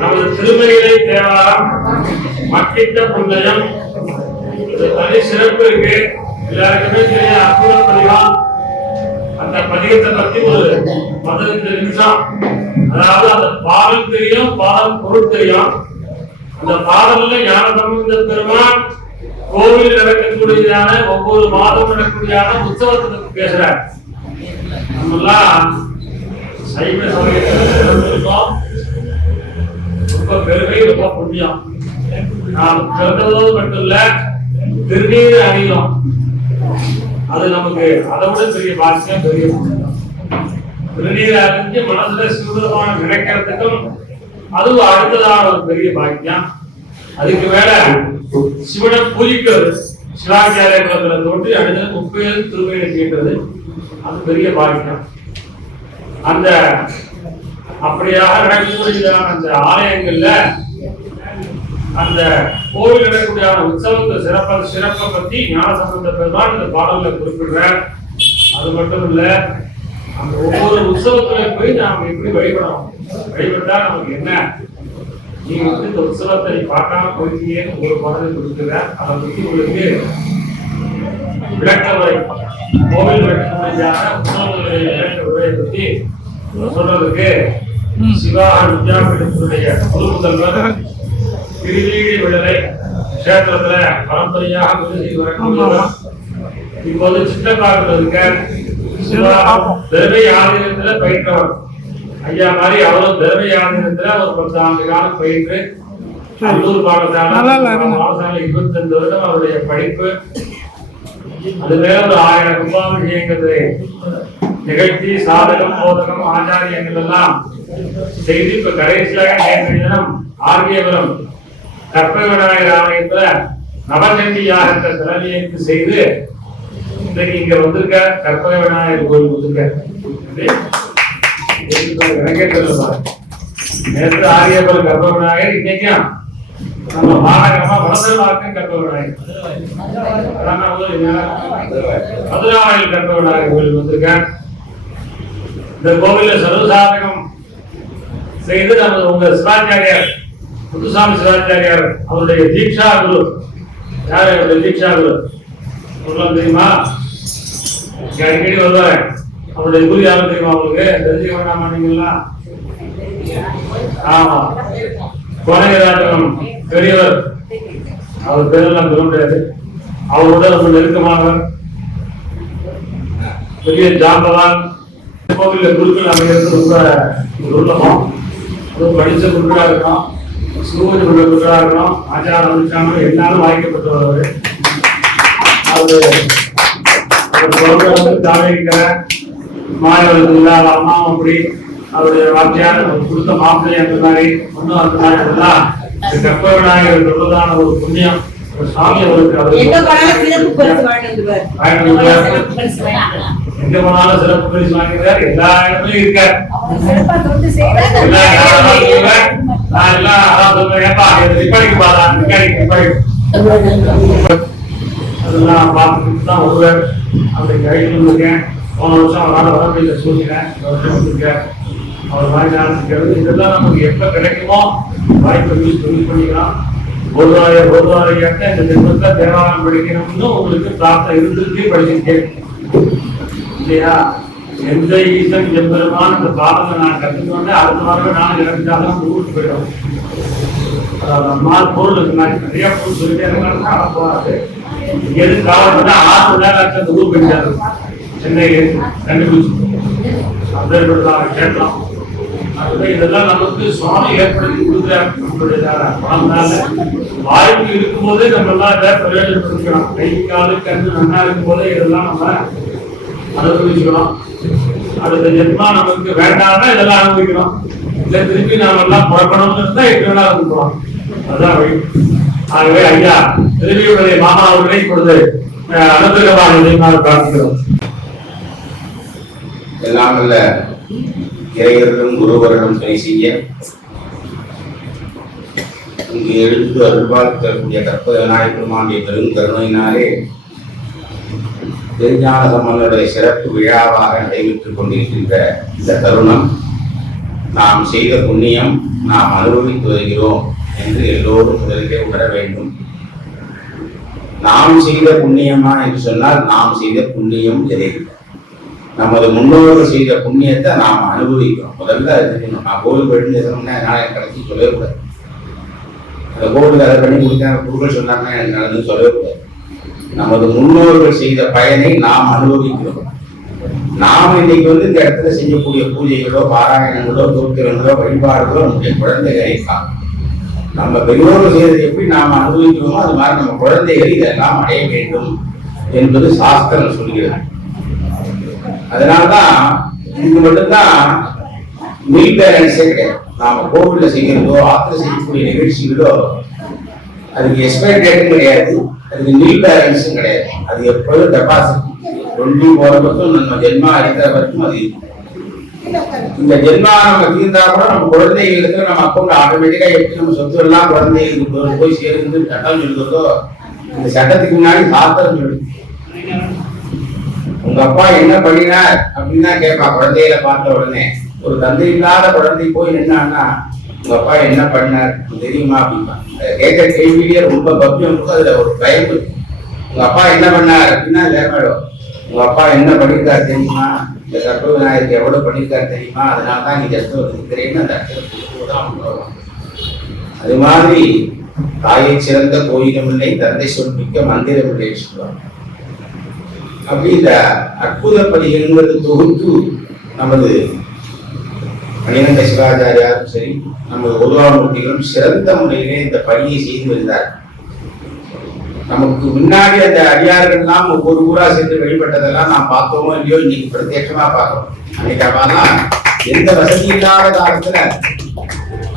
நமது திருமயிலை தேவாரம் மக்கிட்ட புண்ணியம் தனி சிறப்பு இருக்கு. எல்லாருக்குமே தெரிய அற்புத பதிகம். அந்த பதிகத்தை பத்தி ஒரு 15 நிமிஷம். அதாவது அந்த பாடல் தெரியும், பாடல் பொருள் தெரியும். அந்த பாடல்ல ஞானசம்பந்த பெருமான் கோவில் நடக்கக்கூடியதான ஒவ்வொரு மாதம் நடக்கக்கூடியதான உற்சவத்தை பத்தி பேசுறார். நம்மெல்லாம் சைவ சமயத்தில் ரொம்ப பெருமை, ரொம்ப புண்ணியம். நாம் பிறந்ததோடு மட்டும் இல்ல, திருநீர் அணியும். அது நமக்கு அதை விட பெரிய பாக்கியம், பெரிய புண்ணியம். திருநீர் அணிஞ்சு மனசுல சிவபெருமான் நினைக்கிறதுக்கும் அதுவும் அடுத்ததான ஒரு பெரிய பாக்கியம். அதுக்கு மேல சிவனை பூஜிக்கிறது, சிவாச்சாரிய குலத்துல தோன்றி அடுத்தது 30 திருமணி செய்கிறது. அது பெரிய பாக்கியம். அந்த அப்படியாக நடக்கக்கூடியதான அந்த ஆலயங்கள்ல அந்த கோவில் நடக்கக்கூடிய உற்சவத்தை சிறப்பை பத்தி ஞானசம்பந்த பெருமான் இந்த பாடல்ல குறிப்பிடுறார். அது மட்டும் இல்ல, அந்த ஒவ்வொரு உற்சவத்துல போய் நாம் எப்படி வழிபடணும், வழிபட்டா நமக்கு என்ன, நீங்க இந்த உற்சவத்தை பார்க்காம போயிருக்கீங்கன்னு ஒரு பாடல் கொடுக்கிறார். அதை பத்தி உங்களுக்கு விளக்க உரை, கோவில் நடக்கக்கூடியதான உற்சவங்களுடைய விளக்க உரையை பத்தி சொல்றதுக்கு சிவா வித்யாபீடத்தினுடைய பொது முதல்வர் திருவீழி விடுதலை கஷேத்திரத்துல பரம்பரையாக விருது வரக்கூடியவர். இப்போது சித்தப்பாக்கத்தில் இருக்க திரவை ஆதீனத்துல பயின்றவர் ஐயா மாதிரி அவரும் திரவை ஆதீனத்துல ஒரு 10 ஆண்டு காலம் பயின்று அல்லூர் பாடசாலை 25 வருடம் அவருடைய படிப்பு. அது மேல ஒரு 1000 கும்பாபிஷேகத்தை நிகழ்ச்சி, சாதகம், போதகம், ஆச்சாரியங்கள் எல்லாம் செய்து இப்ப கடைசியாக நேற்றைய தினம் ஆர்கியபுரம் கற்பக விநாயகர் ஆலயத்துல நவசண்டி யாகத்தை தலைமையேற்று செய்து இன்னைக்கு இங்க வந்திருக்க கற்பக விநாயகர் கோயில் வந்திருக்க. நேற்று ஆரியபுரம் கற்பக விநாயகர், இன்னைக்கும் நம்ம மாநகரமா வளர்ந்தவாக்கம் கற்பக விநாயகர், மதுராவாயில் கற்பக விநாயகர் கோயில் வந்திருக்க. இந்த கோவில சர்வசாதகம் செய்து நமது உங்க சிவாச்சாரியார் முத்துசாமி சிவாச்சாரியார் அவருடைய தீட்சா குரு, யாரு அவருடைய தீட்சா குரு சொல்லலாம் தெரியுமா? அடிக்கடி வருவாரு. அவருடைய குரு யாரும் தெரியுமா உங்களுக்கு? தெரிஞ்சுக்க வேண்டாமா நீங்கெல்லாம்? ஆமா, கோனகராஜகம் பெரியவர், அவர் பேரெல்லாம் சொல்ல முடியாது. அவரோட ரொம்ப நெருக்கமானவர், பெரிய ஜாம்பவான். கோவில குருக்கள் அமைகிறது ரொம்ப துர்லபம். அதுவும் படிச்ச குருக்களா இருக்கணும், சூரிய குருக்களா இருக்கணும், ஆச்சாரம் அனுஷ்டானம் எல்லாரும் வாய்க்கப்பட்டவர். அவரு தாவேக்கிற மாயவர்கள் இல்லாத அம்மாவும் அப்படி அவருடைய வார்த்தையான கொடுத்த மாப்பிள்ளை அந்த மாதிரி ஒன்றும் அந்த மாதிரி எல்லாம் கற்ப விநாயகர் சொல்றதான ஒரு புண்ணியம். சாமி அவருக்கு எங்க போனாலும் சிறப்பு பரிசு வாங்கிக்கிறார். எல்லா இடத்துலயும் இருக்கார். அதெல்லாம் பார்த்துட்டு தான் வருவார். அவருடைய கையில் இருக்கேன். போன வருஷம் அவரால் வர முடியல சூழ்நிலை, இருக்கேன். அவர் வாங்கி ஆரம்பிக்கிறது. இதெல்லாம் நமக்கு எப்ப கிடைக்குமோ வாய்ப்பை யூஸ் பண்ணிக்கலாம். ஒரு வாரம் இந்த ஜென்மத்தை தேவாரம் படிக்கணும்னு உங்களுக்கு பிரார்த்தனை இருந்துட்டு படிச்சிருக்கேன் இல்லையா? எந்த ஈசன் எம்பெருமான் இந்த பாடத்தை நான் கற்றுக்கொண்டே அடுத்த வாரம் நான் இறந்தாலும் ஊருக்கு போயிடும். பொருள் இருக்கு, நிறைய பொருள் சொல்லிட்டே இருந்தாலும் காண போகாது. எது காலம்னா 6 மணி நேரம் அந்த ஊர் போயிட்டாரு. சென்னையில கண்டுபிடிச்சு அப்பேற்பட்டதாக கேட்டோம். அதுவே இதெல்லாம் நமக்கு சுவாமி ஏற்படுத்தி கொடுக்குறாரு. நம்மளுடைய வாய்ப்பு இருக்கும்போதே நம்ம எல்லாம் இதை பிரயோஜனப்படுத்திக்கலாம். கை காலு கண்ணு நன்னா இருக்கும் போதே இதெல்லாம் நம்ம அனுபவிச்சுக்கணும். அடுத்த ஜென்மா நமக்கு வேண்டாம்னா இதெல்லாம் அனுபவிக்கணும். இல்லை திருப்பி நாம எல்லாம் புறப்படணும்னு இருந்தா எட்டு வேணா இருந்துக்கலாம். அதுதான் வழி. ஆகவே ஐயா திருவியுடைய மாமா அவர்களை இப்பொழுது அனுபவமாக பிரார்த்திக்கிறோம். எல்லாம் அல்ல இறைவர்களும் குருவர்களும் துணை செய்ய இங்கு எழுந்து அருள்பார்க்கக்கூடிய கற்பக விநாயகர் பெருமானுடைய பெரும் கருணையினாலே திருஞான சம்பந்தருடைய சிறப்பு விழாவாக நடைபெற்றுக் கொண்டிருக்கின்ற இந்த தருணம் நாம் செய்த புண்ணியம் நாம் அனுபவித்து வருகிறோம் என்று எல்லோரும் முதலிலே உணர வேண்டும். நாம் செய்த புண்ணியமா என்று சொன்னால் நாம் செய்த புண்ணியம் எதை? நமது முன்னோர்கள் செய்த புண்ணியத்தை நாம் அனுபவிக்கிறோம். முதல்ல தெரியும். நான் கோவில் போயிட்டு நாளை கடைசி சொல்லக்கூடாது. அந்த கோவிலுக்கு அதை பண்ணி முடிக்காம குருக்கள் சொன்னாங்க எனக்கு நடந்து சொல்லக்கூடாது. நமது முன்னோர்கள் செய்த பயனை நாம் அனுபவிக்கிறோம். நாம் இன்னைக்கு இந்த இடத்துல செய்யக்கூடிய பூஜைகளோ பாராயணங்களோ தோத்திரங்களோ வழிபாடுகளோ நம்முடைய குழந்தைகளை காணும். நம்ம பெரியோர்கள் செய்யறது எப்படி நாம் அனுபவிக்கிறோமோ அது மாதிரி நம்ம குழந்தைகள் இதெல்லாம் அடைய வேண்டும் என்பது சாஸ்திரம் சொல்கிறது. அதனால்தான் இது மட்டும்தான் மில் பேலன்ஸே கிடையாது. நாம கோவில்ல செய்கிறதோ ஆத்துல செய்யக்கூடிய நிகழ்ச்சிகளோ அதுக்கு எக்ஸ்பைரி டேட்டும் கிடையாது, அதுக்கு மில் பேலன்ஸும் கிடையாது. அது எப்போதும் டெபாசிட் கொண்டு போற பக்கம் நம்ம ஜென்மா அடிக்கிற வரைக்கும் அது இந்த ஜென்மா நம்ம தீர்ந்தா கூட நம்ம குழந்தைகளுக்கு நம்ம அக்கௌண்ட் ஆட்டோமேட்டிக்கா எப்படி நம்ம சொத்து எல்லாம் குழந்தைகளுக்கு போய் சேருந்து சட்டம் சொல்லுறதோ இந்த சட்டத்துக்கு முன்னாடி சாஸ்திரம் சொல்லு. உங்க அப்பா என்ன பண்ணினார் அப்படின்னு தான் கேட்பா குழந்தைகளை பார்த்த உடனே. ஒரு தந்தை இல்லாத குழந்தை போய் நின்னான்னா உங்க அப்பா என்ன பண்ணார் தெரியுமா அப்படின்னா கேட்க கேள்வியிலேயே ரொம்ப பக்தியம் இருக்கும். அதுல ஒரு பயம் இருக்கும். உங்க அப்பா என்ன பண்ணார் அப்படின்னா லேமாடும் உங்க அப்பா என்ன பண்ணிருக்காரு தெரியுமா, இந்த கற்ப விநாயகருக்கு எவ்வளவு பண்ணிருக்காரு தெரியுமா, அதனாலதான் நீ ஜஸ்ட் இருக்கிறேன்னு அந்த அர்த்தம். அது மாதிரி தாயை சிறந்த கோயிலும் இல்லை தந்தை சொல்மிக்க மந்திரம் இல்லைன்னு சொல்லுவாங்க. அப்படி இந்த அற்புத பதிகங்கிறது தொகுத்து நமது மணிகண்ட சிவாச்சாரியாரும் சரி நமது உருவாமூர்த்திகளும் சிறந்த முறையிலே இந்த பணியை செய்து வந்தார். நமக்கு முன்னாடி அந்த அடியார்கள்லாம் ஒவ்வொரு ஊரா சென்று வழிபட்டதெல்லாம் நாம் பார்த்தோமோ இல்லையோ இன்னைக்கு பிரத்யட்சமா பார்க்கிறோம். அன்னைக்கு அவெல்லாம் எந்த வசதி இல்லாத காலத்துல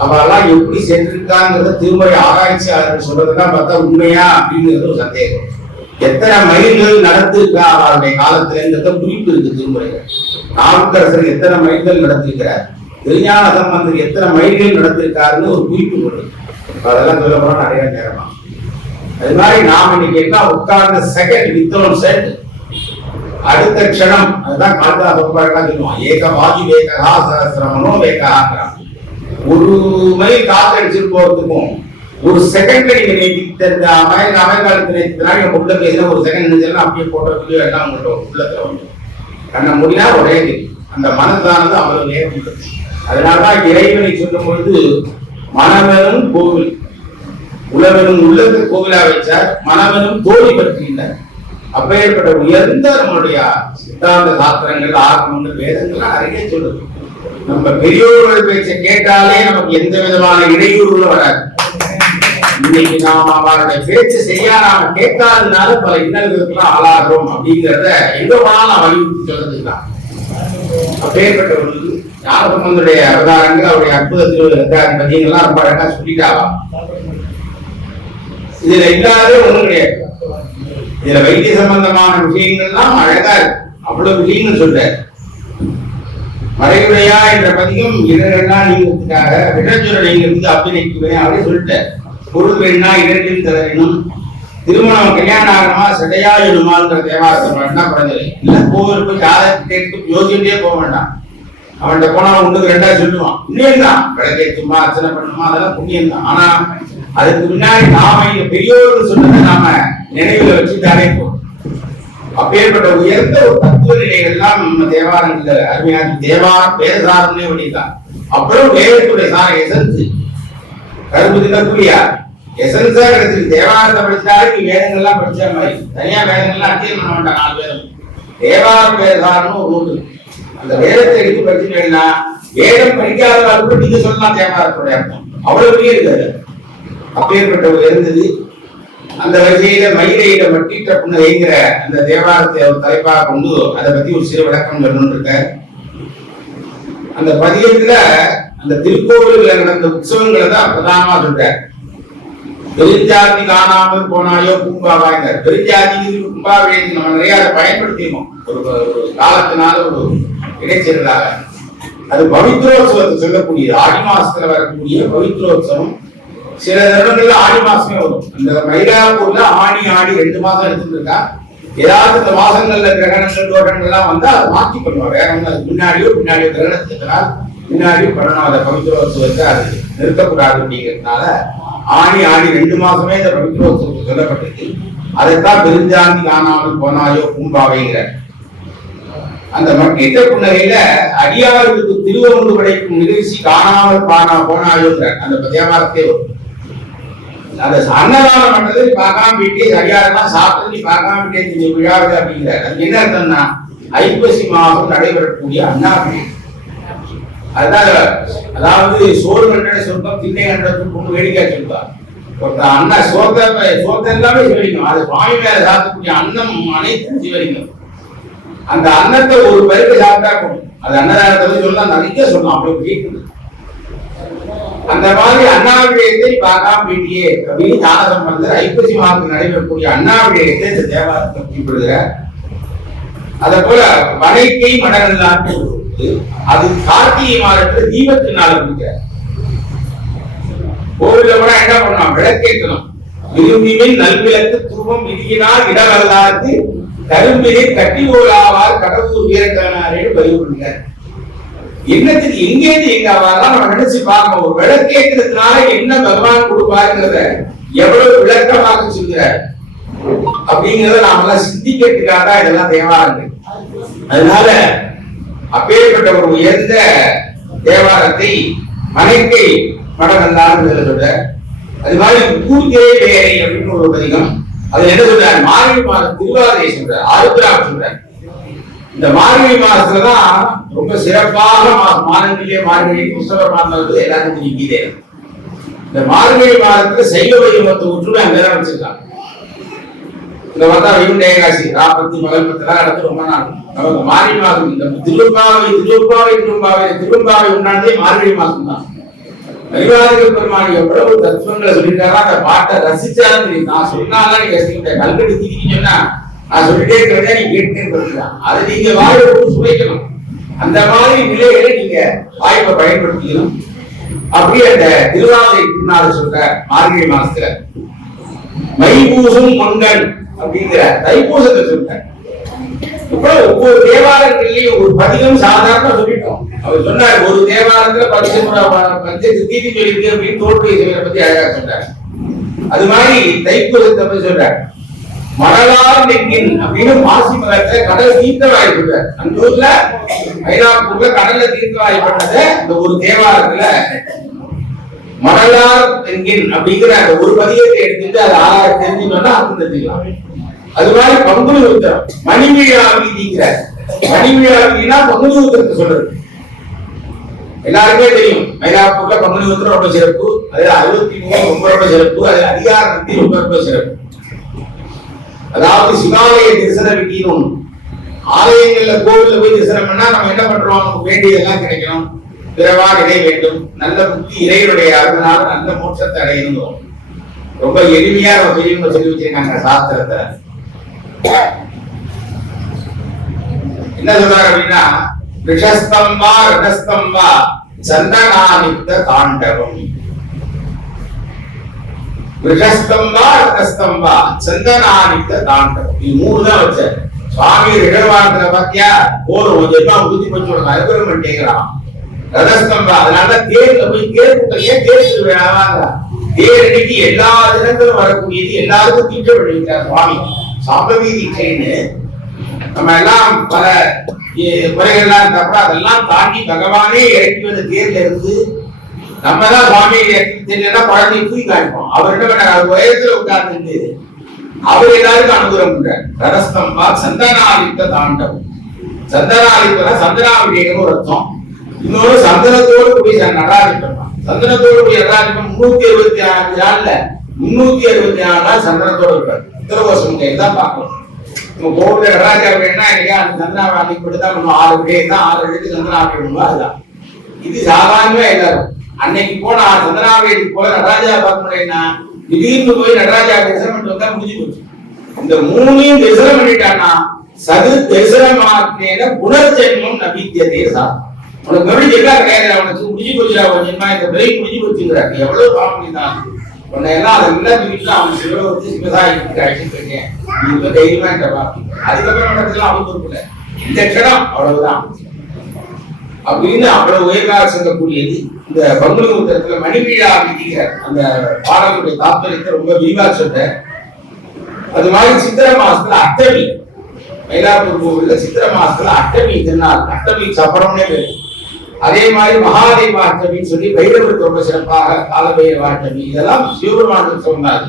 அவெல்லாம் எப்படி சென்றிருக்காங்கிறத திருமுறை ஆராய்ச்சியாளர்கள் சொல்றதெல்லாம் பார்த்தா உண்மையா அப்படிங்கிறது ஒரு சந்தேகம். எத்தனை மைல்கள் நடத்திருக்கா அவருடைய காலத்துல குறிப்பு இருக்கு திருமுறைகள். நாவுக்கரசர் எத்தனை மைல்கள் நடத்திருக்கிறார், திருஞான சம்பந்தர் எத்தனை மைல்கள் நடத்திருக்காருன்னு ஒரு குறிப்பு கொடுக்கு. அதெல்லாம் சொல்ல போனா நிறைய நேரமா. அது மாதிரி நாம இன்னைக்கு என்ன உட்கார்ந்த செகண்ட் வித்தோன் செட் அடுத்த க்ஷணம் அதுதான் காலத்தாலாம் சொல்லுவான். ஏக வாயு வேகா சகசிரமனோ வேகாகிறான். ஒரு மைல் காத்தடிச்சிட்டு போறதுக்கும் ஒரு செகண்ட்ல நீங்க அமைகாலத்து நினைத்தனால நீங்க உள்ள பேசினா ஒரு செகண்ட் நினைச்சா அப்படியே போட்டோ வீடியோ எல்லாம் உங்கள்ட்ட உள்ளத்துல வந்து கண்ண முடியா ஒரே அந்த மனதானது அவ்வளவு நேரம் உள்ளது. அதனாலதான் இறைவனை சொல்லும் பொழுது மனமெனும் கோவில் உலகனும் உள்ளது கோவிலா வச்சார், மனமெனும் தோழி பற்றினார். அப்பேற்பட்ட உயர்ந்த நம்மளுடைய சித்தாந்த சாஸ்திரங்கள் ஆகமங்கள் வேதங்கள்லாம் நிறைய சொல்லுது. நம்ம பெரியோர்கள் பேச்சை கேட்டாலே நமக்கு எந்த விதமான இடையூறுகளும் வராது. இன்னைக்கு நாம் அவருடைய பேச்சு செய்ய நாம கேட்காததுனால பல இன்னல்களுக்கெல்லாம் ஆளாகிறோம் அப்படிங்கிறத எங்க போனாலும் நான் வலியுறுத்தி சொல்றதுதான். அப்பேற்பட்ட ஒரு ஞானசம்பந்தருடைய அவதாரங்கள் அவருடைய அற்புதத்தில் பதியங்கள்லாம் ரொம்ப அழகா சொல்லிட்டாவா. இதுல இல்லாத ஒண்ணும் கிடையாது. இதுல வைத்திய சம்பந்தமான விஷயங்கள்லாம் அழகா இருக்கு. அவ்வளவு விஷயங்கள் சொல்ற மறைவுடையா என்ற பதிகம் இரண்டெல்லாம் நீங்கிறதுக்காக விடச்சுர நீங்கிறதுக்கு அப்பினைக்குவேன் அப்படின்னு சொல்லிட்டேன். பொருள் வேணா இரண்டில் தரணும் திருமணம் கல்யாணம் ஆகணுமா சடையா எழுமான்ற தேவாரத்தை பண்ணா குறைஞ்சது இல்ல. கோவில் போய் ஜாதகத்தை கேட்டு யோசிச்சுட்டே போக வேண்டாம். அவன்கிட்ட போனா ஒண்ணுக்கு ரெண்டா சொல்லுவான். புண்ணியம் தான் விளக்கேற்றுமா அர்ச்சனை பண்ணுமா அதெல்லாம் புண்ணியம் தான். ஆனா அதுக்கு முன்னாடி நாம இங்க பெரியோர்கள் சொன்னதை நாம நினைவுல வச்சுட்டாலே போதும். அப்பேற்பட்ட உயர்ந்த ஒரு தத்துவ நிலைகள்லாம் நம்ம தேவாரங்கள்ல அருமையான தேவாரம் வேதசாரம்னே வழிதான். அப்புறம் வேதத்துடைய சார எசன்ஸ் கருப்பு தினக்குரியா எசன்ஸா கிடைச்சிருக்கு. தேவாரத்தை படிச்சாலே நீ வேதங்கள்லாம் படிச்ச மாதிரி தனியா வேதங்கள்லாம் அத்தியம் பண்ண மாட்டான். 4 வேதம் தேவாரம் வேதசாரம்னு ஒரு நூல். அந்த வேதத்தை எடுத்து படிச்சுட்டேன்னா வேதம் படிக்காதவர்கள் நீங்க சொல்லலாம் தேவாரத்துடைய அர்த்தம் அவ்வளவு பெரிய இருக்காது. அப்பேற்பட்ட இருந்தது. அந்த வரிசையில மயிலையில மட்டிட்ட புன்னகைங்கிற அந்த தேவாரத்தை ஒரு தலைப்பாக கொண்டு அதை பத்தி ஒரு சிறு விளக்கம் சொல்லணும்னு இருக்க. அந்த பதியத்துல அந்த திருக்கோவில்கள் நடந்த உற்சவங்களை தான் பிரதானமா சொல்றார். பெருஞ்சாதி காணாமல் போனாயோ பூம்பாவாய்ந்தார். பெருஞ்சாதிக்கு பூம்பாவை நம்ம நிறைய அதை பயன்படுத்தினோம் ஒரு காலத்தினால ஒரு இடைச்செருளாக. அது பவித்ரோத்சவத்தை சொல்லக்கூடியது. ஆடி மாசத்துல வரக்கூடிய பவித்ரோத்சவம் சில தருணங்கள்ல ஆடி மாசமே வரும். அந்த மயிலாப்பூர்ல ஆடி 2 மாசம் எடுத்துட்டு இருக்கா. ஏதாவது இந்த மாசங்கள்ல கிரகணங்கள் தோட்டங்கள்லாம் வந்தா அதை மாற்றி பண்ணுவோம். வேற ஒன்று அது முன்னாடியோ பின்னாடியோ கிரகணத்துக்கு முன்னாடி பண்ணணும். அதை பவித்ரோத்சவத்தை அது நிறுத்தக்கூடாது அப்படிங்கிறதுனால ஆணி 2 மாசமே இந்த பவித்ரோத்சவத்துக்கு சொல்லப்பட்டிருக்கு. அதைத்தான் பெருஞ்சாந்தி காணாமல் போனாயோ பூம்பாவைங்கிற அந்த மக்கீட்ட புன்னகையில அடியார்களுக்கு திருவமுது படைக்கும் நிகழ்ச்சி காணாமல் போனாயோங்கிற அந்த தேவாரத்தே வரும். அந்த அன்னதானம் பண்றது பார்க்காம போயிட்டு அடியாரெல்லாம் சாப்பிட்டு நீ பார்க்காம போயிட்டே விழாவது அப்படிங்கிறார். அது என்ன அர்த்தம்னா ஐப்பசி மாதம் நடைபெறக்கூடிய அன்னாபிடி. அதுதான் அதாவது சோறு கண்டன சொர்க்கம் திண்ணை கண்டத்துக்கு கொண்டு வேடிக்கை சொல்லுவார். ஒருத்தர் அண்ணா சோத்தை எல்லாமே சிவலிங்கம். அது சுவாமி மேல சாப்பிடக்கூடிய அன்னம் அனைத்தும் சிவலிங்கம். அந்த அன்னத்தை ஒரு பேருக்கு சாப்பிட்டா போகும். அது அன்னதானத்தை சொல்லலாம், நிறைய சொல்லலாம். அப்படி கேட்குது. அந்த மாதிரி அண்ணாவிடயத்தை பார்க்காம போயிட்டியே அப்படின்னு ஞான சம்பந்தர் ஐப்பசி மாதத்தில் நடைபெறக்கூடிய அண்ணாவிடயத்தை இந்த தேவாரத்தை குறிப்பிடுகிறார். அதே போல வனைக்கை மடங்களாட்டு அது கார்த்திகை மாதத்துல தீபத்தினால குறிக்கிறார். கோவில கூட என்ன பண்ணலாம், விளக்கேற்றணும். விரும்பின் நல்விளக்கு தூவம் விதியினால் இடவல்லாது கரும்பிலே கட்டி ஓலாவார் கடவுள் வீரக்கானாரேன்னு பதிவு பண்ணுறார். என்னத்துக்கு எங்கேருந்து எங்க ஆவாரெல்லாம் நம்ம நினைச்சு பார்க்கணும். ஒரு விளக்கேற்றதுனால என்ன பகவான் கொடுப்பாருங்கிறத எவ்வளவு விளக்கமாக சொல்கிறார் அப்படிங்கிறத நாம எல்லாம் சிந்திக்கிறதுக்காக தான் இதெல்லாம் தேவாரங்கள். அதனால அப்பேற்பட்ட ஒரு உயர்ந்த தேவாரத்தை மனைக்கை மடங்கள்லாம் சொல்ற. அது மாதிரி கூர்த்தே வேரை அப்படின்னு ஒரு பதிகம். அது என்ன சொல்றாரு, மார்கழி மாதம் திருவாதிரை சொல்றார், ஆருத்ராம் சொல்றார். இந்த மார்கழி மாதத்துலதான் ரொம்ப சிறப்பாக மாதங்களிலே மார்கழி புஸ்தக மாதம் எல்லாருக்கும் தெரியுதே. இந்த மார்கழி மாதத்துல சைவ வைபவத்தை ஒற்றுமை அங்கதான் வச்சிருக்காங்க. இந்த பார்த்தா வைகுண்ட ஏகாசி ராபத்தி மகல்பத்தெல்லாம் நடந்து ரொம்ப நாள். நமக்கு மார்கழி மாதம் இந்த திருவம்பாவை உண்டானதே மார்கழி மாதம் தான். அறிவாதிகள் பெருமான் எவ்வளவு தத்துவங்களை சொல்லியிருக்காரா, அந்த பாட்டை ரசிச்சாலும் தெரியும். நான் சொன்னாலும் நீங்க ரசிக்கிட்ட கல்கெடு தீக்கின்னு சொன்னா நான் சொல்லிட்டே இருக்கிறதே நீ கேட்டுதான். அதை நீங்க வாய்ப்பு சுவைக்கணும். அந்த மாதிரி நிலையில நீங்க வாய்ப்பை பயன்படுத்திக்கணும். அப்படியே அந்த திருவாதிரை திருநாள் சொல்ற மார்கழி மாசத்துல மைபூசும் பொங்கல் அப்படிங்கிற தைப்பூசத்தை சொல்ற. இப்போ ஒவ்வொரு தேவாலயங்கள்லயும் ஒரு பதிகம் சாதாரண சொல்லிட்டோம். அவர் சொன்னார் ஒரு தேவாலயத்துல பஞ்சத்து தீதி சொல்லிருக்கு அப்படின்னு தோல்வி செய்வதை பத்தி அழகா சொல்றாரு. அது மாதிரி தைப்பூசத்தை பத்தி சொல்றாரு. மணலார் நெங்கின் அப்படின்னு மாசி மகத்துல கடல் தீர்த்தவாய் சொல்றாரு. அந்த ஊர்ல மயிலாப்பூர்ல கடல்ல தீர்த்தவாய்ப்பட்டதை இந்த ஒரு தேவாலயத்துல மணலார் என்கின் அப்படிங்கிற அந்த ஒரு பதியத்தை எடுத்துட்டு அதை ஆளாக தெரிஞ்சுக்கணும்னா அர்த்தம் தெரிஞ்சுக்கலாம். அது மாதிரி பங்குனி உத்திரம் மணிவிழா வீதிங்கிற மணிவிழா வீதினா பங்குனி உத்திரத்தை சொல்றது எல்லாருமே தெரியும். மயிலாப்பூர்ல பங்குனி உத்திரம் ரொம்ப சிறப்பு. அதுல 63 ரொம்ப சிறப்பு. அது அதிகாரத்தி ரொம்ப சிறப்பு. அதாவது சிவாலய தரிசன விதின்னு ஒண்ணு. ஆலயங்கள்ல கோவில்ல போய் தரிசனம் பண்ணா நம்ம என்ன பண்றோம், நமக்கு வேண்டியதெல்லாம் கிடைக்கணும், பிறவா நிலை வேண்டும், நல்ல புத்தி இறைவனுடைய அருளால நல்ல மோட்சத்தை அடையணும். ரொம்ப எளிமையா நம்ம பெரியவங்க சொல்லி வச்சிருக்காங்க சாஸ்திரத்தை. என்ன சொல்றாங்க அப்படின்னா ரிஷஸ்தம்பா ரதஸ்தம்பா சந்தனானித்த தாண்டவம். ரிஷஸ்தம்பா ரதஸ்தம்பா சந்தனானித்த தாண்டவம். இது 3 தான் வச்சார் சுவாமி. ரிடவாரத்துல பாத்தியா ஒரு கொஞ்சம் உறுதி பச்சு அனுகிரகம் கேட்கிறான். ரதஸ்தம்பா அதனால தேர்ல போய் தேர் கூட்டலையே தேர் திருவிழாவாங்க. தேர் அன்னைக்கு எல்லா தினங்களும் வரக்கூடியது எல்லாருக்கும் தீட்சை பண்ணிருக்கார் சுவாமி. சாம்பவி தீட்சைன்னு நம்ம எல்லாம் பல குறைகள்லாம் இருந்தப்ப அதெல்லாம் தாண்டி பகவானே இறக்கி வந்த தேர்ல இருந்து நம்ம தான் சுவாமி தெரியல குழந்தைய தூக்கி காமிப்போம். அவர் என்ன பண்ண உயரத்துல உட்கார்ந்து அவர் எல்லாருக்கும் அனுகிரகம் பண்றார். ரதஸ்தம்பா சந்தனாலித்த தாண்டவம். சந்தனாலித்தனா சந்தனாபிஷேகம் ஒரு அர்த்தம். இன்னொரு சந்தனத்தோடு கூடிய நடராஜன். சந்தனத்தோடு கூடிய நடராஜன் 364 நாள்ல 364 நாள் சந்தனத்தோடு இருப்பார். உத்தரகோஷம் தான் பார்க்கணும். நம்ம கோவில நடராஜா வேணா இல்லையா அந்த சந்தனாவை கொடுத்தா நம்ம 6 பேர் தான் 6 எழுத்து சந்தனாபிஷேகம். அதுதான் இது சாதாரணமா எல்லாரும் அன்னைக்கு போனா சந்தனாபிஷேகத்துக்கு போல நடராஜா பார்க்க முடியும்னா திடீர்னு போய் நடராஜா தரிசனம் பண்ணிட்டு வந்தா முடிஞ்சு போச்சு. இந்த 3ஐயும் தரிசனம் பண்ணிட்டான்னா சது தரிசனமாக்கின புனர்ஜென்மம் நபித்தியதே சா. உனக்கு எப்படி எல்லாம் கிடையாது. அவனுக்கு முடிஞ்சு போச்சுடா கொஞ்சமா இந்த பிறை முடிஞ்சு போச்சுங்கிறாரு. எவ்வளவு பாவம் தான் உன்னை எல்லாம் அதை எல்லாம் வீட்டுல அவன் சிவத்தை சிவசாயிக்கு அழைச்சிட்டு இருக்கேன். நீங்க தைரியமா இருக்கப்பா. அதுக்கப்புறம் நடத்துல அவன் பொறுப்புல இந்த க்ஷணம் அவ்வளவுதான். அப்படின்னு அவ்வளவு உயர்வாக சொல்லக்கூடியது. இந்த பங்குனி உத்திரத்துல மணிவிழா அப்படிங்கிற அந்த பாடலுடைய தாத்பரியத்தை ரொம்ப விரிவாக சொல்ற. அது மாதிரி சித்திரை மாசத்துல அஷ்டமி, மயிலாப்பூர் கோவில்ல சித்திரை மாசத்துல அஷ்டமி திருநாள், அஷ்டமி சப்பரம்னே பேரு. அதே மாதிரி மகாதேவ அஷ்டமின்னு சொல்லி பைரவருக்கு ரொம்ப சிறப்பாக காலபைரவ அஷ்டமி, இதெல்லாம் சிவபெருமானுக்கு சொன்னாங்க.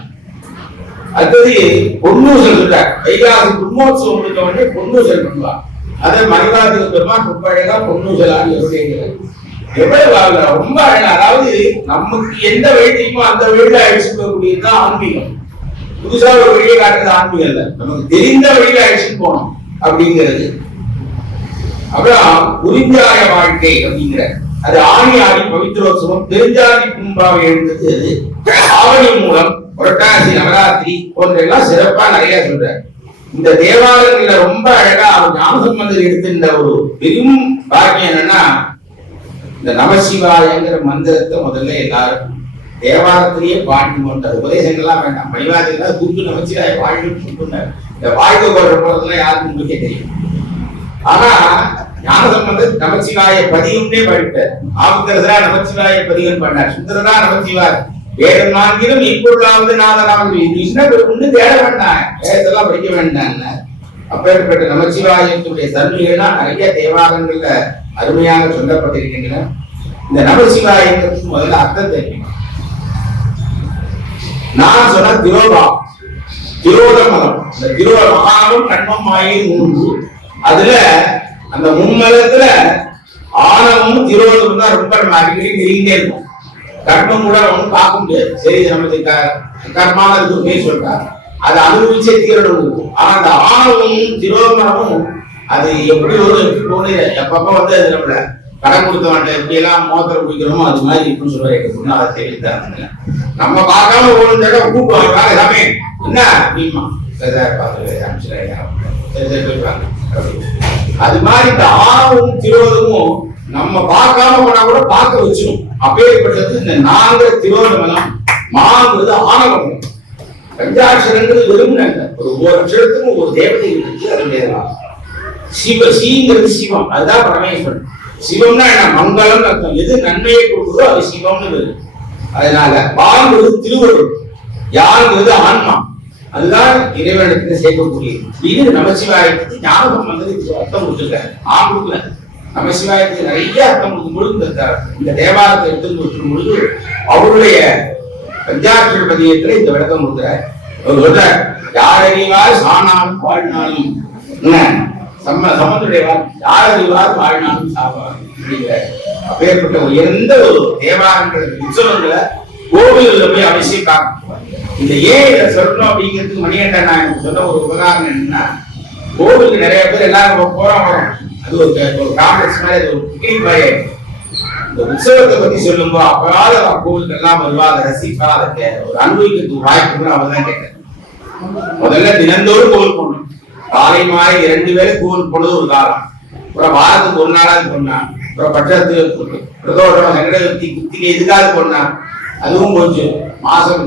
அடுத்தது பொன்னூசல் சொல்றார். வைகாசி பிரம்மோத்சவம் முடிஞ்ச உடனே பொன்னூசல் பண்ணுவாங்க. அதை மணிவாசக பெருமான் ரொம்ப அழகா பொன்னூசலான்னு சொல்லியிருக்கிறார். எவ்வளவு ரொம்ப அழகா, அதாவது நமக்கு எந்த வழி தெரியுமோ அந்த வழியில அழிச்சுக்கக்கூடியதுதான் ஆன்மீகம். புதுசா ஒரு வழியை காட்டுறது ஆன்மீகம் இல்ல, நமக்கு தெரிந்த வழியில அழிச்சுட்டு போனோம் அப்படிங்கிறது. அப்புறம் குறிஞ்சாய வாழ்க்கை அப்படிங்கிற அது ஆணி ஆடி பவித்ரோத்சவம், பெருஞ்சாதி பூம்பாவை எழுந்தது ஆவணி மூலம், புரட்டாசி நவராத்திரி போன்ற எல்லாம் சிறப்பா நிறைய சொல்றாரு. இந்த தேவாலயங்கள்ல ரொம்ப அழகா ஞானசம்பந்தர் எடுத்திருந்த ஒரு பெரும் பாக்கியம் என்னன்னா, இந்த நமசிவாயங்கிற மந்திரத்தை முதல்ல எல்லாரும் தேவாலயத்திலேயே பாடி கொண்டார். உபதேசங்கள்லாம் வேண்டாம், மணிவாதிகள் கூப்பிட்டு நமச்சிவாய வாழ்க்கை கூப்பிட்டார். இந்த வாழ்க்கை போடுற போறதுலாம் யாருக்கும் உங்களுக்கே தெரியும். ஆனா ஞானசம்பந்தர் நமச்சிவாய பதிகம்னே படித்தார். ஆவுக்கரசரா நமச்சிவாய பதிகம் பண்ணார். சுந்தரரா நமச்சிவாய வேதம் நான்கிலும் இப்பொருளாவது நாதனாவது இன்னும் தேட வேண்டாம், வேதத்தெல்லாம் படிக்க வேண்டாம். அப்பேற்பட்ட நமச்சிவாயத்துடைய தன்மைகள்லாம் நிறைய தேவாலயங்கள்ல அருமையாக சொல்லப்பட்டிருக்கின்றன. இந்த நமச்சிவாயத்துக்கு முதல்ல அர்த்தம் தெரியும். நான் சொன்ன திரோதா, திரோத மதம். இந்த திரோத மகானம் கண்மம் மாயின் மூன்று, அதுல அந்த மும்மலத்துல ஆணவமும் திரோதமும் தான் ரொம்ப நம்ம அடிக்கடி தெரிந்தே இருக்கும். கர்மம் கூட ஒன்றும் பார்க்க முடியாது. சரி, நமக்கு கர்மானதுக்கு பேர் சொல்றாங்க, அதை அனுபவிச்சே தீரணும் இருக்கும். ஆனா அந்த ஆணவமும் திரோதமும் அது எப்படி போகுது, எப்பப்ப வந்து அது நம்மள கடன் கொடுத்தவன்ட்ட எப்படி எல்லாம் மோத்திரம் குடிக்கிறோமோ அது மாதிரி இருக்குன்னு சொல்லுவாங்க. அதை தெரிவித்தாங்க. நம்ம பார்க்காம ஒரு தடவை கூப்பிடுவாங்க, எல்லாமே என்ன அப்படிமா அது மாதிரி இந்த ஆணவமும் திரோதமும் நம்ம பார்க்காம போனா கூட பார்க்க வச்சிடும். அப்பேற்பட்டது இந்த நான்கு திரோதமனம். மாங்கிறது ஆணவம். பஞ்சாட்சரங்கிறது வெறும் ஒரு அக்ஷரத்துக்கும் ஒரு தேவதை இருக்கு. அதனுடைய சிவங்கிறது சிவம், அதுதான் பரமேஸ்வரன். சிவம்னா என்ன, மங்களம் அர்த்தம். எது நன்மையை கொடுக்குதோ அது சிவம்னு வருது. அதனால பாங்கிறது திருவருள், யாருங்கிறது ஆன்மா, அதுதான் இறைவனுக்கு சேர்க்கக்கூடியது. இது நமசிவாயத்துக்கு ஞாபகம் வந்து அர்த்தம் கொடுத்துருக்காரு. ஆம்புல நமசிவாயத்துக்கு நிறைய அர்த்தம் கொடுக்கும்போது இந்த தேவாரத்தை எடுத்து கொடுக்கும் பொழுது அவருடைய பஞ்சாட்சர பதியத்துல இந்த விளக்கம் கொடுக்குறார். அவர் சொல்றார், யார் அறிவார் சாணாலும் வாழ்நாளும் சம்பந்தனுடைய யார் அறிவார் வாழ்நாளும் சாவார் அப்படிங்கிற அப்பேற்பட்ட உயர்ந்த ஒரு தேவாரங்கள் உற்சவங்களை கோவில்ல போய் அவசியம் பார்க்கணும். இந்த ஏன் இதை சொல்லணும் அப்படிங்கிறதுக்கு மணிகண்டன் நான் எனக்கு சொன்ன ஒரு உபகாரம் என்னன்னா, கோவிலுக்கு நிறைய பேர் எல்லாரும் போறோம் வரோம், அது ஒரு காம்ப்ளெக்ஸ் மாதிரி, அது ஒரு பிக்னிக் மாதிரி. இந்த உற்சவத்தை பத்தி சொல்லும்போது அப்பறாத கோவிலுக்கு எல்லாம் வருவா, அதை ரசிப்பா, அதை ஒரு அனுபவிக்கிறதுக்கு வாய்ப்பு அவர் தான் கேட்டேன். முதல்ல தினந்தோறும் கோவில் போகணும், காலை மாலை 2 வேளை கோவில் போனது ஒரு காலம். அப்புறம் வாரத்துக்கு ஒரு நாளாவது போனா, அப்புறம் பட்சத்துக்கு பிரதோஷம் சங்கடவர்த்தி குத்திகை எதுக்காவது போனா, அதுவும் கொஞ்சம் மாசம்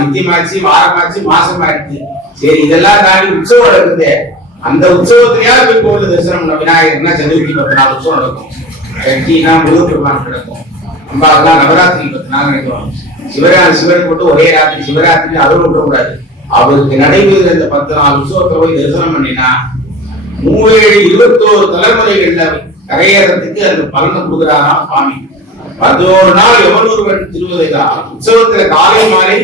நித்தியமாச்சு, வாரமாச்சு, மாசம் ஆயிடுச்சு. சரி, இதெல்லாம் தாண்டி உற்சவம் நடக்குது. அந்த உற்சவத்திலேயாவது போய் கோவில் தரிசனம். விநாயகர்னா சதுர்த்தி 10 நாள் உற்சவம் நடக்கும், சக்தினா முருகப்பெருமான் நடக்கும், அம்பாக்கெல்லாம் நவராத்திரி 10 நாள் நடக்கும். சிவனுக்கு மட்டும் ஒரே ராத்திரி சிவராத்திரி அருள் விடக்கூடாது. அவருக்கு நடைபெறுகிற இந்த 10 நாள் உற்சவத்தை போய் தரிசனம் பண்ணினா 21 தலைமுறைகள்ல கரையேறத்துக்கு அந்த பலனை கொடுக்குறாராம் சுவாமி. 11 நாள் எவனொருவன் திருவதைதான் உற்சவத்துல காலை மாலை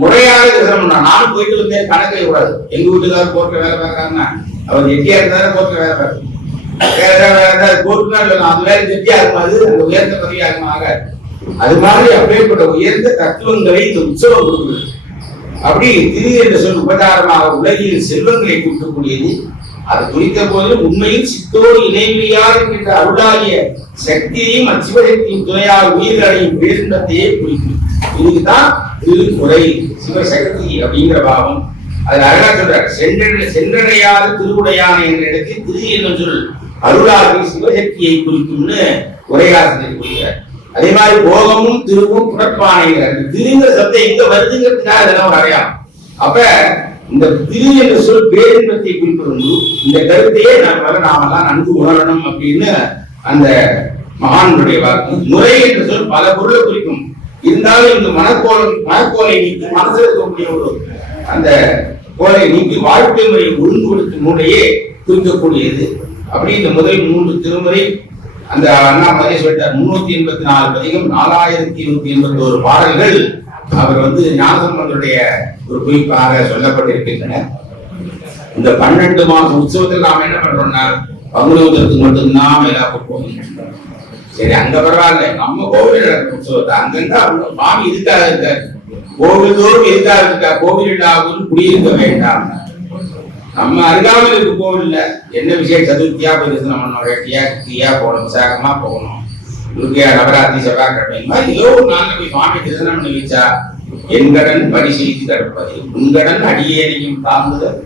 முறையாக தரிசனம் பண்ணா. நானும் போயிட்டு வந்தேன், கணக்கை கூடாது. எங்க வீட்டுக்காரர் கோர்ட்ல வேலை பார்க்கறாருன்னா அவர் எட்டியா இருந்தாரு, கோர்ட்ல வேலை பார்க்க கோர்ட்டுனா அது வேலை ஜெட்டியா இருக்கும், அது அந்த உயர்ந்த பதவியாக ஆகாது. அது மாதிரி அப்பேற்பட்ட உயர்ந்த தத்துவங்களை இந்த உற்சவம் கொடுக்குது. அப்படி திரு என்ற சொல் உபகாரமாக உலகில் செல்வங்களை கூட்டக்கூடியது. அது குறித்த போது உண்மையில் சித்தோடு இணைமையாக இருக்கின்ற அருளாகிய சக்தியையும் அச்சிவசக்தியின் துணையாக உயிர்களையும் பேரின்பத்தையே குறிக்கும். இதுக்குதான் திருக்குறை சிவசக்தி அப்படிங்கிற பாவம். அது அழகா சொல்றார், சென்றடையாத திருவுடையான என்ற இடத்தில் திரு என்ற சொல் அருளாகி சிவசக்தியை குறிக்கும்னு உரையாசிரியர் கூறுகிறார். அதே மாதிரி போகமும் திருவும் புறப்பானைங்கிறார். திருங்கிற சப்தம் எங்க வருதுங்கிறதுக்காக அதெல்லாம் ஒரு அடையாளம். அப்ப இந்த திரு என்ற சொல் பேரின்பத்தை குறிப்பிடும். இந்த கருத்தையே நாமெல்லாம் நன்கு உணரணும் அப்படின்னு அந்த மகான்களுடைய வாக்கு. முறை என்று சொல் பல பொருளை குறிக்கும். இருந்தாலும் இந்த மனக்கோலை நீக்கி மனசில் இருக்கக்கூடிய ஒரு அந்த கோலை நீக்கி வாழ்க்கை முறை ஒழுங்குபடுத்தும் நூலையே குறிக்கக்கூடியது. அப்படி இந்த முதல் 3 திருமுறை அந்த அண்ணாமலை சொல்லிட்டார். 384 பதிகம், 4181 பாடல்கள் அவர் ஞானசம்பந்தருடைய ஒரு குறிப்பாக சொல்லப்பட்டிருக்கின்றன. இந்த 12 மாச உற்சவத்தில் நாம் என்ன பண்றோம்னா பங்குனத்துக்கு மட்டும்தான் மேலாப்பு போகும். சரி, அங்க பரவாயில்ல, நம்ம கோவில் நடக்கிற உற்சவத்தை அங்கங்க சுவாமி இதுக்காக இருக்காரு. கோவில் தோறும் எதுக்காக இருக்கா? கோவில் இல்லாமல் குடியிருக்க வேண்டாம். நம்ம அருகாமல் இருக்க கோவில்ல என்ன விஷயம், சதுர்த்தியா போய் தரிசனம் பண்ணணும், ரெட்டியா கிட்டியா போகணும், விசாகமா போகணும், துர்க்கையா நவராத்திரி செவ்வாய்க்கிழமை மாதிரி ஏதோ ஒரு நாள் போய் சுவாமி தரிசனம் பண்ணி வச்சா என்கடன் பரி செய்து கிடப்பது, உங்கடன் அடியேனையும் தாங்குதல்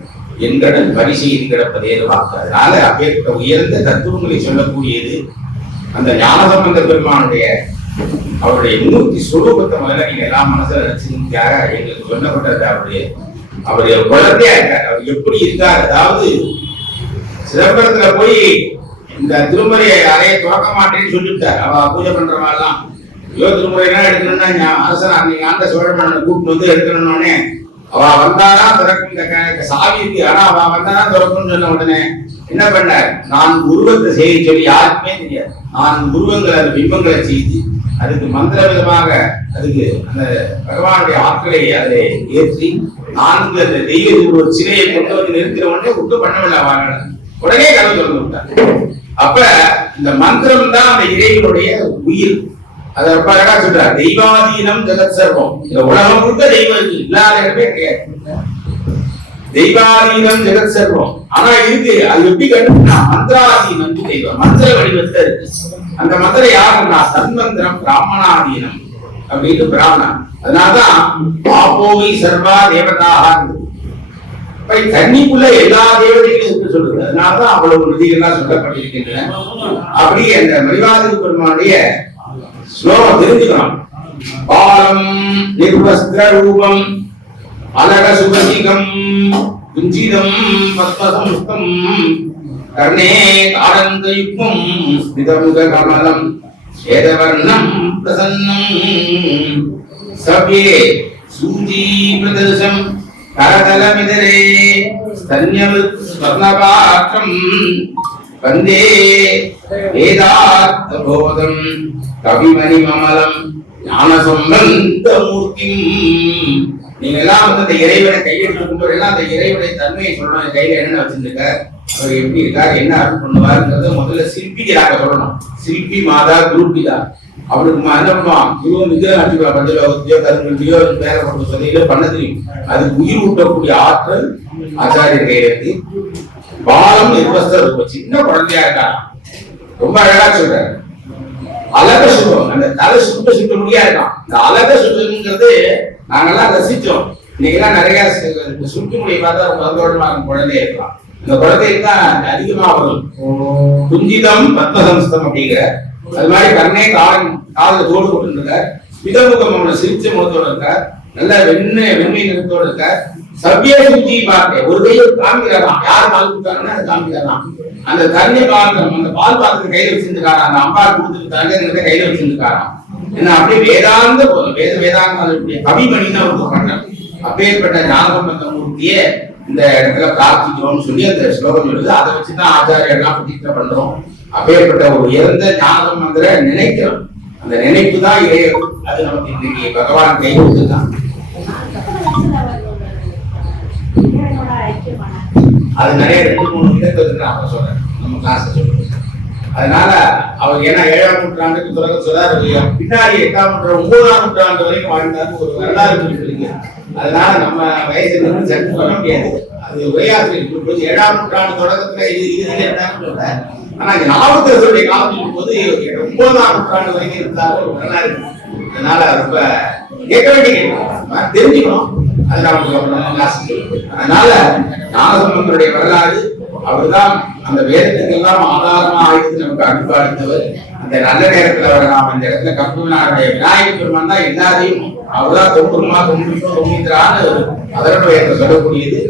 என்கடன் பரி செய்து கிடப்பதே வாக்கு. அதனால அப்பேற்பட்ட உயர்ந்த தத்துவங்களை சொல்லக்கூடியது அந்த ஞானசம்பந்த பெருமானுடைய அவருடைய 3 ஸ்வரூபத்தை முதல்ல நீங்க எல்லாம் மனசுல நினைச்சிருக்காக எங்களுக்கு சொல்லப்பட்டது. அவருடைய குழந்தையா இருக்காரு. அவர் எப்படி இருக்காரு? அதாவது சிதம்பரத்துல போய் இந்த திருமுறையை அறைய துறக்க மாட்டேன்னு சொல்லிவிட்டார். அவ பூஜை பண்றவாள்லாம் திருமுறையெல்லாம் எடுக்கணும்னா அரசன் அன்னைக்கு ஆண்ட சோழமன்னனை கூப்பிட்டு எடுக்கணும்னே அவ வந்தாரா திறக்கும் இந்த சாவி இருக்கு. ஆனா அவ வந்தாரா திறக்கும்னு சொன்ன உடனே என்ன பண்ணார்? நான் உருவத்தை செய்ய சொல்லி யாருக்குமே தெரியாது. நான் உருவங்களை அந்த பிம்பங்களை செய்து அதுக்கு மந்திர விதமாக அதுக்கு அந்த பகவானுடைய ஆட்களை அதை ஏற்றி 4 அந்த தெய்வ ஒரு சிலையை கொண்டு வந்து நிறுத்தின உடனே விட்டு பண்ணவில்லை. அவர்கள் உடனே கதவு திறந்து விட்டார். அப்ப இந்த மந்திரம் தான் அந்த இறைவனுடைய உயிர். அதை ரொம்ப அழகா சொல்றார். தெய்வாதீனம் ஜெகத் சர்வம். இந்த உலகம் முழுக்க தெய்வம் இல்லாத இடமே கிடையாது. தெய்வாதீனம் ஜெகத் சர்வம். ஆனா இருக்கு, அது எப்படி கண்டுபிடிச்சா மந்திராதீனம் தெய்வம் மந்திர வடிவத்துல இருக்கு. அந்த மந்திரம் யாருன்னா தன்மந்திரம் பிராமணாதீனம் அப்படின்னு பிராமணன். அதனாலதான் ஆபோவி சர்வா தேவதாக தண்ணிக்குள்ள எல்லா தேவதைகளும் இருக்கு சொல்றது. அதனாலதான் அவ்வளவு நிதிகள்லாம் சொல்லப்பட்டிருக்கின்றன. அப்படி அந்த மரிவாதி பெருமானுடைய ஸ்லோகம் தெரிஞ்சுக்கணும். பாலம் நிர்வஸ்திர ரூபம் அலக சுபசிகம் குஞ்சிதம் பத்மசம்ஸ்தம் கர்ணே காரந்த யுக்மம் ஸ்மிதமுக கமலம் சேதவர்ணம் பிரசன்னம் சவ்யே சூஜி பிரதர்சம் கரதலமிதரே ஸ்தன்யவத் ஸ்வர்ணபாத்ரம் வந்தே வேதார்த்த போதம் கவிமணி மமலம் ஞானசம்பந்த மூர்த்தி. நீங்க எல்லாம் அந்த இறைவனை கையெழுத்து கும்பிட்டு எல்லாம் அந்த இறைவனை தன்மையை சொல்லணும். கையில என்ன வச்சிருக்க, அவர் எப்படி இருக்கார், என்ன அருள் பண்ணுவாருங்கிறத முதல்ல சிற்பிகளாக சொல்லணும். சிற்பி மாதா குருபிதா. அவருக்கு என்ன பண்ணுவான், இவன் விக்கிரம் அடிப்பா பஞ்சலோகத்தையோ கருங்கல்லையோ வேற கொண்டு சொல்லியில பண்ண தெரியும். அதுக்கு உயிர் ஊட்டக்கூடிய ஆற்றல் ஆச்சாரியர் கையில இருக்கு. பாலம் நிர்வஸ்தர் சின்ன குழந்தையா இருக்காங்க. ரொம்ப அழகா சொல்றாரு. அழக சுகம், அந்த தலை சுட்ட முடியா இருக்கான். இந்த அழக சுகங்கிறது நாங்கெல்லாம் ரசிச்சோம். இன்னைக்கெல்லாம் நிறைய சுட்டு முடிய பார்த்தா ஒரு 10 குழந்தை இருக்கலாம். இந்த குழந்தைக்கு தான் அதிகமா வரும். குஞ்சிதம் பத்மசம்ஸ்தம் அப்படிங்கிற அது மாதிரி கண்ணே காலில் தோடு போட்டு இருக்கார். பிதமுகம் சிரிச்ச முகத்தோடு இருக்கார். நல்ல வெண்மை நிறத்தோடு இருக்கார். சவ்ய சுஜி பார்க்க ஒரு கையை காமிக்கிறாராம். யார் பால் கொடுத்தாங்கன்னா அதை காமிக்கிறாராம். அந்த தண்ணி பாத்திரம் அந்த பால் பாத்திரத்தை கையில வச்சிருக்காராம். அந்த அம்பா கொடுத்துட்டு தங்க கையில வச்சிருக்காராம். என்ன அப்படியே வேதாந்த வேதாந்த கவிமணின்னு அவருக்கு பண்ணார். அப்பேற்பட்ட ஞானசம்பந்த மூர்த்தியே இந்த இடத்துல பிரார்த்திக்கிறோம்னு சொல்லி அந்த ஸ்லோகம் சொல்லுது. அதை வச்சுதான் ஆச்சாரியெல்லாம் பிரதிஷ்டை பண்றோம். அப்பேற்பட்ட ஒரு உயர்ந்த ஞானசம்பந்தரை நினைக்கிறோம். அந்த நினைப்பு தான் இறைவன். அது நமக்கு இன்னைக்கு பகவான் கை கொடுத்துதான். அது நிறைய 2-3 இடத்துல நான் சொல்றேன். நம்ம கிளாஸ் சொல்றேன். அதனால அவர் ஏன்னா 7ஆம் நூற்றாண்டுக்கு தொடங்க சொல்றாரு. பின்னாடி 8ஆம் நூற்றாண்டு 9ஆம் நூற்றாண்டு வரைக்கும் வாழ்ந்தாரு ஒரு வரலாறு இருக்கு. அதனால நம்ம வயசுல சட்டு பண்ண முடியாது. அது உரையாற்றிருக்கும் 7ஆம் நூற்றாண்டு தொடக்கத்துல இது என்னன்னு சொல்ற. ஆனா இங்க நாமக்கரசருடைய காலத்துக்கு போது 9ஆம் நூற்றாண்டு வரைக்கும் இருந்தாரு ஒரு வரலாறு. அதனால ரொம்ப கேட்க வேண்டிய தெரிஞ்சுக்கணும். அது நமக்கு அதனால ஞானசம்பந்தருடைய வரலாறு அவர்தான் அந்த வேதத்துக்கு எல்லாம் ஆதாரமா ஆயிடுத்து நமக்கு அன்பு அளித்தவர். அந்த நல்ல நேரத்துல அவர் நாம் இந்த இடத்துல கற்பனாருடைய விநாயகர் பெருமான் தான் எல்லாரையும் அவர்தான் தொங்குமா தொங்குகிறான்னு அதனுடைய சொல்லக்கூடியது.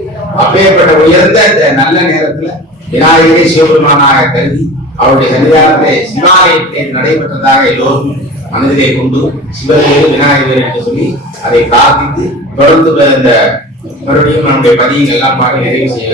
அப்பேற்பட்ட உயர்ந்த இந்த நல்ல நேரத்துல விநாயகரை சிவபெருமானாக கருதி அவருடைய சன்னிதானத்தை சிவாலயத்திலே நடைபெற்றதாக எல்லோரும் மனதிலே கொண்டு சிவவேறு விநாயகர் என்று சொல்லி அதை பிரார்த்தித்து தொடர்ந்து இந்த மறுபடியும் நம்முடைய பதியங்கள் எல்லாம் பாடி நிறைவு செய்ய